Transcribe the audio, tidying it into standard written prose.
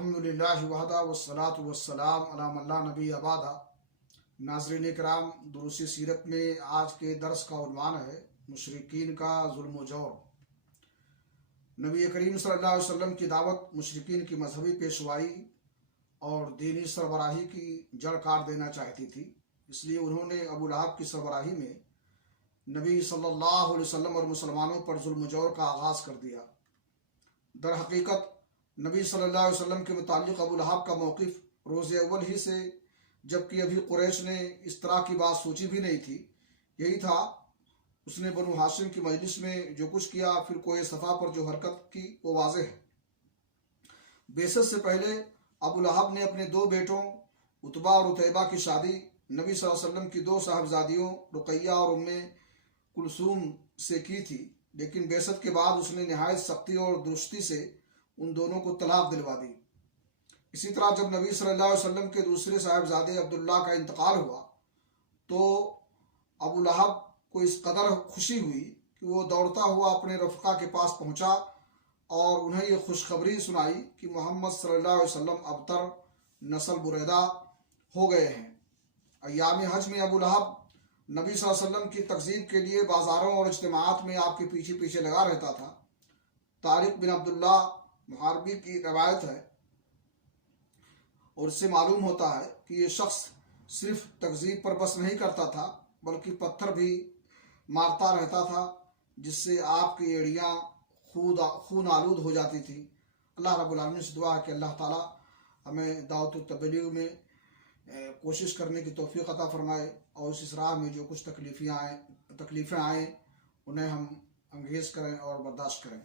الحمدللہ وحدہ والصلاة والسلام علی من لا نبی بعدہ۔ ناظرین کرام، دروس سیرت میں آج کے درس کا عنوان ہے مشرکین کا ظلم و جور۔ نبی کریم صلی اللہ علیہ وسلم کی دعوت مشرکین کی مذہبی پیشوائی اور دینی سربراہی کی جڑ کاٹ دینا چاہتی تھی، اس لیے انہوں نے ابو لہب کی سربراہی میں نبی صلی اللہ علیہ وسلم اور مسلمانوں پر ظلم و جور کا آغاز کر دیا۔ در حقیقت نبی صلی اللہ علیہ وسلم کے متعلق ابو لہب کا موقف روز اول ہی سے، جبکہ ابھی قریش نے اس طرح کی بات سوچی بھی نہیں تھی، یہی تھا۔ اس نے بنو ہاشم کی مجلس میں جو کچھ کیا، پھر کوہ صفا پر جو حرکت کی، وہ واضح ہے۔ بعثت سے پہلے ابو لہب نے اپنے دو بیٹوں عتبہ اور عتیبہ کی شادی نبی صلی اللہ علیہ وسلم کی دو صاحبزادیوں رقیہ اور ام کلثوم سے کی تھی، لیکن بعثت کے بعد اس نے نہایت سختی اور درستی سے ان دونوں کو طلاق دلوا دی۔ اسی طرح جب نبی صلی اللہ علیہ وسلم کے دوسرے صاحبزادے عبداللہ کا انتقال ہوا تو ابو لہب کو اس قدر خوشی ہوئی کہ وہ دوڑتا ہوا اپنے رفقا کے پاس پہنچا اور انہیں یہ خوشخبری سنائی کہ محمد صلی اللہ علیہ وسلم ابتر نسل بریدہ ہو گئے ہیں۔ ایام حج میں ابو لہب نبی صلی اللہ علیہ وسلم کی تکذیب کے لیے بازاروں اور اجتماعات میں آپ کے پیچھے پیچھے لگا رہتا تھا۔ طارق بن عبداللہ محاربی کی روایت ہے اور اس سے معلوم ہوتا ہے کہ یہ شخص صرف تکذیب پر بس نہیں کرتا تھا بلکہ پتھر بھی مارتا رہتا تھا، جس سے آپ کی ایڑیاں خون آلود ہو جاتی تھیں۔ اللہ رب العالمین سے دعا ہے کہ اللہ تعالی ہمیں دعوت و تبلیغ میں کوشش کرنے کی توفیق عطا فرمائے، اور اس راہ میں جو کچھ تکلیفیں آئیں انہیں ہم انگیز کریں اور برداشت کریں۔